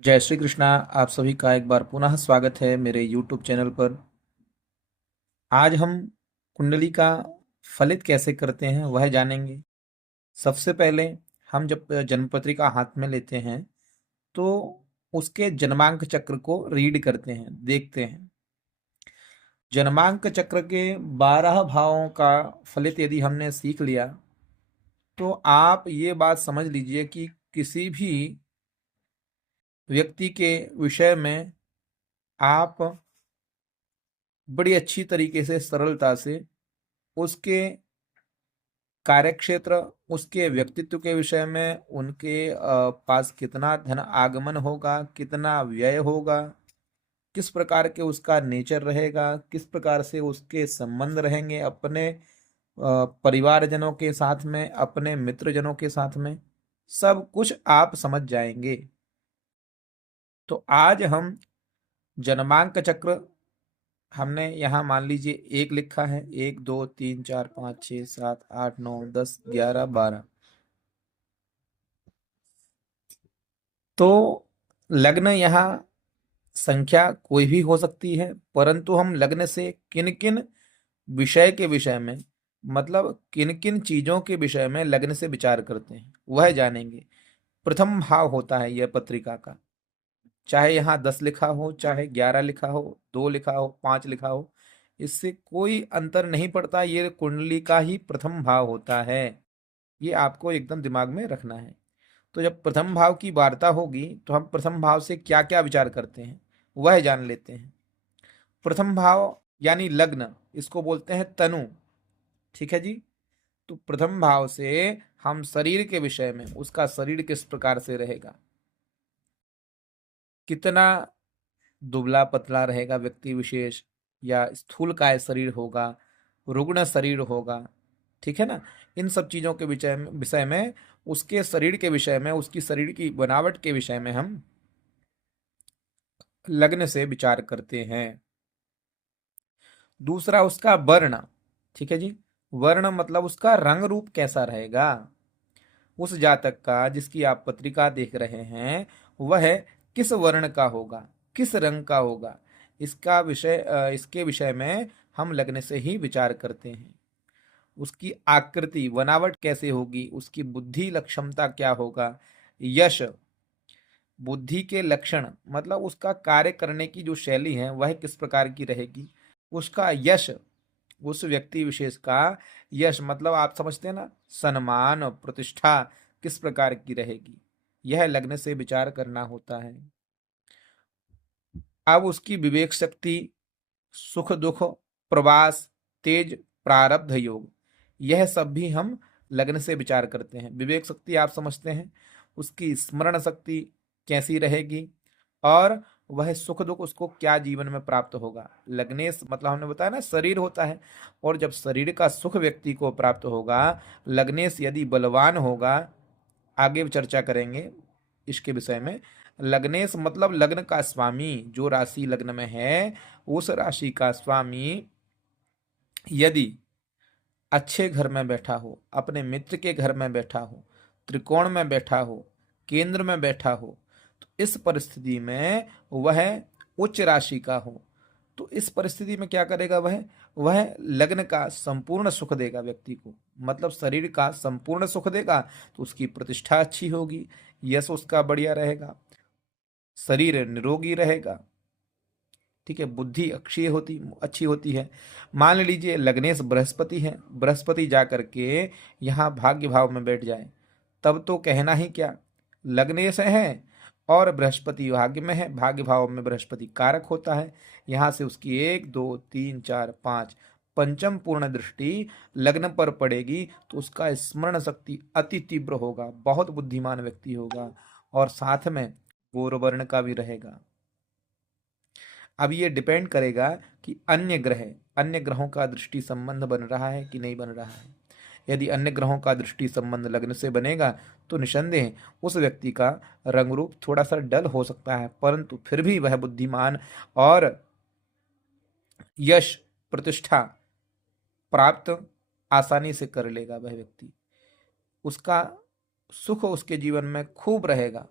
जय श्री कृष्णा। आप सभी का एक बार पुनः स्वागत है मेरे YouTube चैनल पर। आज हम कुंडली का फलित कैसे करते हैं वह जानेंगे। सबसे पहले हम जब जन्म पत्रिका हाथ में लेते हैं तो उसके जन्मांक चक्र को रीड करते हैं, देखते हैं। जन्मांक चक्र के 12 भावों का फलित यदि हमने सीख लिया तो आप ये बात समझ लीजिए कि किसी भी व्यक्ति के विषय में आप बड़ी अच्छी तरीके से, सरलता से उसके कार्यक्षेत्र, उसके व्यक्तित्व के विषय में, उनके पास कितना धन आगमन होगा, कितना व्यय होगा, किस प्रकार के उसका नेचर रहेगा, किस प्रकार से उसके संबंध रहेंगे अपने परिवारजनों के साथ में, अपने मित्रजनों के साथ में, सब कुछ आप समझ जाएंगे। तो आज हम जन्मांक चक्र, हमने यहाँ मान लीजिए एक लिखा है, 1 2 3 4 5 6 7 8 9 10 11 12। तो लग्न यहाँ संख्या कोई भी हो सकती है, परंतु हम लग्न से किन किन विषय के विषय में, मतलब किन किन चीजों के विषय में लग्न से विचार करते हैं वह जानेंगे। प्रथम भाव होता है यह पत्रिका का, चाहे यहाँ 10 लिखा हो, चाहे 11 लिखा हो, 2 लिखा हो, 5 लिखा हो, इससे कोई अंतर नहीं पड़ता। ये कुंडली का ही प्रथम भाव होता है, ये आपको एकदम दिमाग में रखना है। तो जब प्रथम भाव की वार्ता होगी तो हम प्रथम भाव से क्या क्या विचार करते हैं वह जान लेते हैं। प्रथम भाव यानी लग्न, इसको बोलते हैं तनु। ठीक है जी। तो प्रथम भाव से हम शरीर के विषय में, उसका शरीर किस प्रकार से रहेगा, कितना दुबला पतला रहेगा व्यक्ति विशेष, या स्थूलकाय शरीर होगा, रुग्ण शरीर होगा, ठीक है ना। इन सब चीजों के विषय में उसके शरीर के विषय में, उसकी शरीर की बनावट के विषय में हम लग्न से विचार करते हैं। दूसरा उसका वर्ण। ठीक है जी। वर्ण मतलब उसका रंग रूप कैसा रहेगा, उस जातक का जिसकी आप पत्रिका देख रहे हैं वह किस वर्ण का होगा, किस रंग का होगा, इसके विषय में हम लग्न से ही विचार करते हैं। उसकी आकृति बनावट कैसे होगी, उसकी बुद्धि लक्षमता क्या होगा, यश, बुद्धि के लक्षण मतलब उसका कार्य करने की जो शैली है वह किस प्रकार की रहेगी, उसका यश, उस व्यक्ति विशेष का यश मतलब आप समझते हैं ना, सम्मान प्रतिष्ठा किस प्रकार की रहेगी, यह लग्न से विचार करना होता है। अब उसकी विवेक शक्ति, सुख दुख, प्रवास, तेज, प्रारब्ध योग, यह सब भी हम लग्न से विचार करते हैं। विवेक शक्ति आप समझते हैं, उसकी स्मरण शक्ति कैसी रहेगी, और वह सुख दुख उसको क्या जीवन में प्राप्त होगा। लग्नेश मतलब हमने बताया ना शरीर होता है, और जब शरीर का सुख व्यक्ति को प्राप्त होगा, लग्नेश यदि बलवान होगा, आगे चर्चा करेंगे इसके विषय में। लग्नेश मतलब लग्न का स्वामी, जो राशि लग्न में है उस राशि का स्वामी यदि अच्छे घर में बैठा हो, अपने मित्र के घर में बैठा हो, त्रिकोण में बैठा हो, केंद्र में बैठा हो, तो इस परिस्थिति में वह उच्च राशि का हो, तो इस परिस्थिति में क्या करेगा, वह लग्न का संपूर्ण सुख देगा व्यक्ति को, मतलब शरीर का संपूर्ण सुख देगा। तो उसकी प्रतिष्ठा अच्छी होगी, यश उसका बढ़िया रहेगा, शरीर निरोगी रहेगा, ठीक है, बुद्धि अच्छी होती है। मान लीजिए लग्नेश बृहस्पति है, बृहस्पति जा करके यहाँ भाग्य भाव में बैठ जाए, तब तो कहना ही क्या। लग्नेश है और बृहस्पति भाग्य में है, भाग्य भाव में बृहस्पति कारक होता है, यहाँ से उसकी 1 2 3 4 5 पंचम पूर्ण दृष्टि लग्न पर पड़ेगी, तो उसका स्मरण शक्ति अति तीव्र होगा, बहुत बुद्धिमान व्यक्ति होगा, और साथ में गौरवर्ण का भी रहेगा। अब ये डिपेंड करेगा कि अन्य ग्रहों का दृष्टि संबंध बन रहा है कि नहीं बन रहा है। यदि अन्य ग्रहों का दृष्टि संबंध लग्न से बनेगा तो निसंदेह उस व्यक्ति का रंग रूप थोड़ा सा डल हो सकता है, परंतु फिर भी वह बुद्धिमान और यश प्रतिष्ठा प्राप्त आसानी से कर लेगा। वह व्यक्ति, उसका सुख उसके जीवन में खूब रहेगा।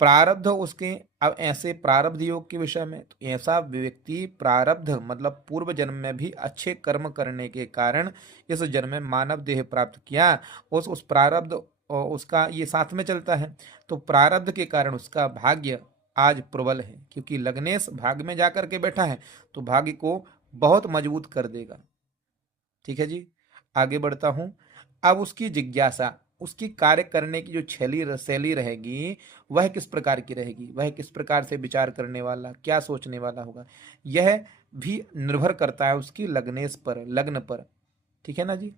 प्रारब्ध उसके, अब ऐसे प्रारब्ध योग के विषय में, तो ऐसा व्यक्ति प्रारब्ध मतलब पूर्व जन्म में भी अच्छे कर्म करने के कारण इस जन्म में मानव देह प्राप्त किया, उस प्रारब्ध उसका ये साथ में चलता है, तो प्रारब्ध के कारण उसका भाग्य आज प्रबल है, क्योंकि लग्नेश भाग में जाकर के बैठा है तो भाग्य को बहुत मजबूत कर देगा। ठीक है जी, आगे बढ़ता हूं। अब उसकी जिज्ञासा, उसकी कार्य करने की जो शैली रहेगी, वह किस प्रकार की रहेगी, वह किस प्रकार से विचार करने वाला, क्या सोचने वाला होगा, यह भी निर्भर करता है उसकी लग्नेश पर, लग्न पर। ठीक है ना जी।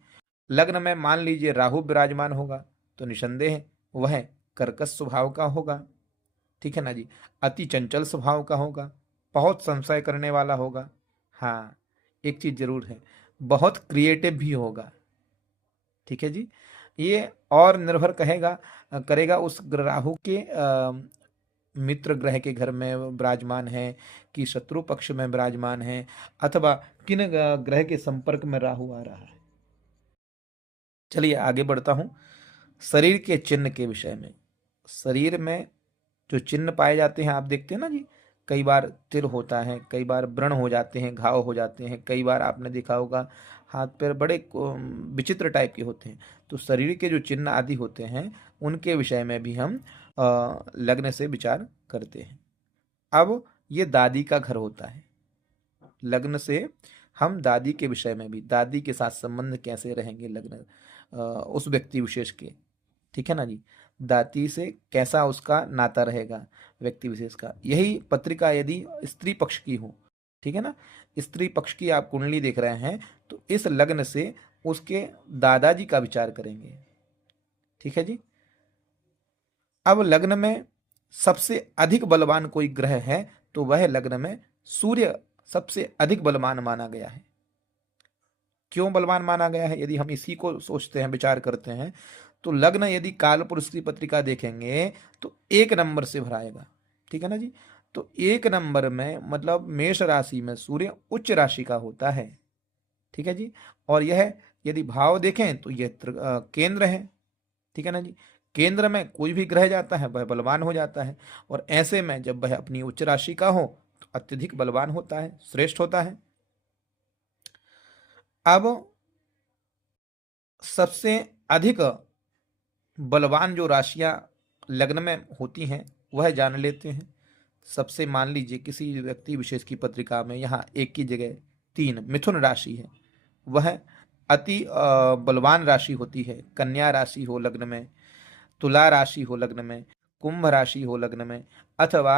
लग्न में मान लीजिए राहु विराजमान होगा तो निसंदेह वह कर्कश स्वभाव का होगा। ठीक है ना जी। अति चंचल स्वभाव का होगा, बहुत संशय करने वाला होगा। हाँ, एक चीज जरूर है, बहुत क्रिएटिव भी होगा। ठीक है जी। ये और निर्भर करेगा उस राहु के मित्र ग्रह के घर में विराजमान है कि शत्रु पक्ष में विराजमान है, अथवा किन ग्रह के संपर्क में राहु आ रहा है। चलिए आगे बढ़ता हूं। शरीर के चिन्ह के विषय में, शरीर में जो चिन्ह पाए जाते हैं, आप देखते हैं ना जी, कई बार तिर होता है, कई बार व्रण हो जाते हैं, घाव हो जाते हैं, कई बार आपने देखा होगा हाथ पैर बड़े विचित्र टाइप के होते हैं। तो शरीर के जो चिन्ह आदि होते हैं उनके विषय में भी हम लग्न से विचार करते हैं। अब ये दादी का घर होता है, लग्न से हम दादी के विषय में भी, दादी के साथ संबंध कैसे रहेंगे लग्न उस व्यक्ति विशेष के। ठीक है ना जी। दाती से कैसा उसका नाता रहेगा व्यक्ति विशेष का, यही पत्रिका यदि स्त्री पक्ष की हो, ठीक है ना, स्त्री पक्ष की आप कुंडली देख रहे हैं तो इस लग्न से उसके दादाजी का विचार करेंगे। ठीक है जी। अब लग्न में सबसे अधिक बलवान कोई ग्रह है तो वह लग्न में सूर्य सबसे अधिक बलवान माना गया है। क्यों बलवान माना गया है, यदि हम इसी को सोचते हैं, विचार करते हैं, तो लग्न यदि काल पुरुष की पत्रिका देखेंगे तो 1 नंबर से भराएगा। ठीक है ना जी। तो 1 नंबर में मतलब मेष राशि में सूर्य उच्च राशि का होता है। ठीक है जी। और यह यदि भाव देखें तो यह केंद्र है। ठीक है ना जी। केंद्र में कोई भी ग्रह जाता है वह बलवान हो जाता है, और ऐसे में जब वह अपनी उच्च राशि का हो तो अत्यधिक बलवान होता है, श्रेष्ठ होता है। अब सबसे अधिक बलवान जो राशियां लग्न में होती हैं वह जान लेते हैं। सबसे मान लीजिए किसी व्यक्ति विशेष की पत्रिका में यहाँ एक की जगह 3 मिथुन राशि है, वह अति बलवान राशि होती है। कन्या राशि हो लग्न में, तुला राशि हो लग्न में, कुंभ राशि हो लग्न में, अथवा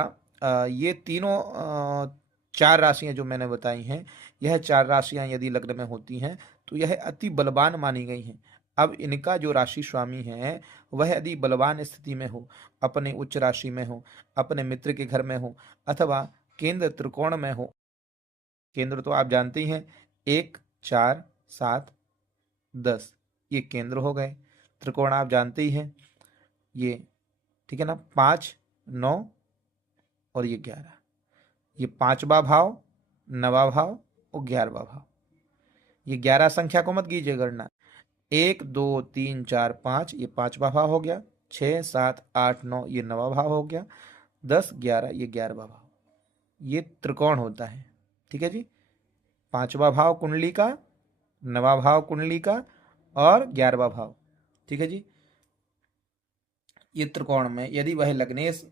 ये तीनों 4 राशियां जो मैंने बताई हैं, यह 4 राशियां यदि लग्न में होती हैं तो यह अति बलवान मानी गई हैं। अब इनका जो राशि स्वामी है वह यदि बलवान स्थिति में हो, अपने उच्च राशि में हो, अपने मित्र के घर में हो, अथवा केंद्र त्रिकोण में हो। केंद्र तो आप जानते ही हैं, 1 4 7 10 ये केंद्र हो गए। त्रिकोण आप जानते ही हैं ये, ठीक है ना, 5 9 और ये 11, ये 5वां भाव, 9वां भाव और 11वां भाव। ये 11 संख्या को मत कीजिए गणना, 1 2 3 4 5 ये 5वां भाव हो गया, 6 7 8 9 ये 9वां भाव हो गया, 10 11 ये 11वां भाव। ये त्रिकोण होता है। ठीक है जी। 5वां भाव कुंडली का, 9वां भाव कुंडली का और 11वां भाव। ठीक है जी। ये त्रिकोण में यदि वह लग्नेश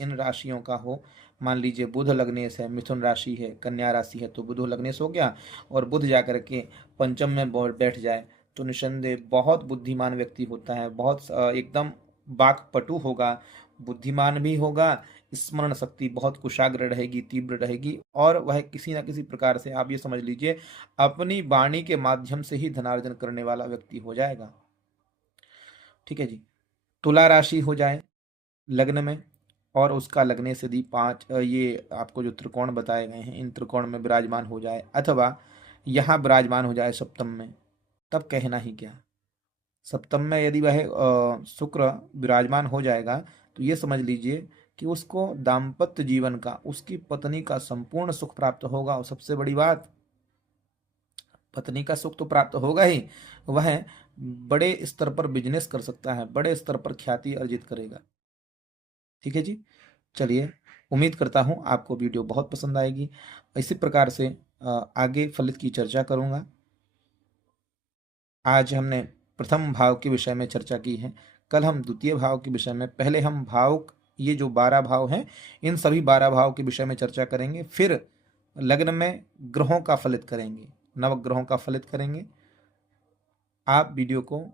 इन राशियों का हो, मान लीजिए बुध लग्नेश है, मिथुन राशि है, कन्या राशि है, तो बुध लग्नेश हो गया, और बुध जाकर के पंचम में बैठ जाए तो निसंदेह बहुत बुद्धिमान व्यक्ति होता है, बहुत एकदम वाक्पटु होगा, बुद्धिमान भी होगा, स्मरण शक्ति बहुत कुशाग्र रहेगी, तीव्र रहेगी, और वह किसी न किसी प्रकार से आप ये समझ लीजिए अपनी वाणी के माध्यम से ही धनार्जन करने वाला व्यक्ति हो जाएगा। ठीक है जी। तुला राशि हो जाए लग्न में, और उसका लगने से दी 5 ये आपको जो त्रिकोण बताए गए हैं इन त्रिकोण में विराजमान हो जाए, अथवा यहाँ विराजमान हो जाए सप्तम में, तब कहना ही क्या। सप्तम में यदि वह शुक्र विराजमान हो जाएगा तो ये समझ लीजिए कि उसको दाम्पत्य जीवन का, उसकी पत्नी का संपूर्ण सुख प्राप्त होगा। और सबसे बड़ी बात, पत्नी का सुख तो प्राप्त होगा ही, वह बड़े स्तर पर बिजनेस कर सकता है, बड़े स्तर पर ख्याति अर्जित करेगा। ठीक है जी। चलिए, उम्मीद करता हूँ आपको वीडियो बहुत पसंद आएगी। इसी प्रकार से आगे फलित की चर्चा करूँगा। आज हमने प्रथम भाव के विषय में चर्चा की है, कल हम द्वितीय भाव के विषय में, पहले हम भाव, ये जो 12 भाव हैं, इन सभी 12 भाव के विषय में चर्चा करेंगे। फिर लग्न में ग्रहों का फलित करेंगे, नवग्रहों का फलित करेंगे। आप वीडियो को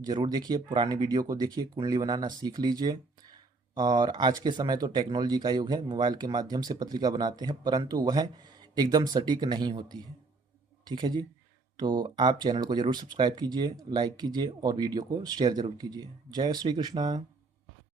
जरूर देखिए, पुरानी वीडियो को देखिए, कुंडली बनाना सीख लीजिए। और आज के समय तो टेक्नोलॉजी का युग है, मोबाइल के माध्यम से पत्रिका बनाते हैं, परंतु वह एकदम सटीक नहीं होती है। ठीक है जी। तो आप चैनल को जरूर सब्सक्राइब कीजिए, लाइक कीजिए और वीडियो को शेयर जरूर कीजिए। जय श्री कृष्णा।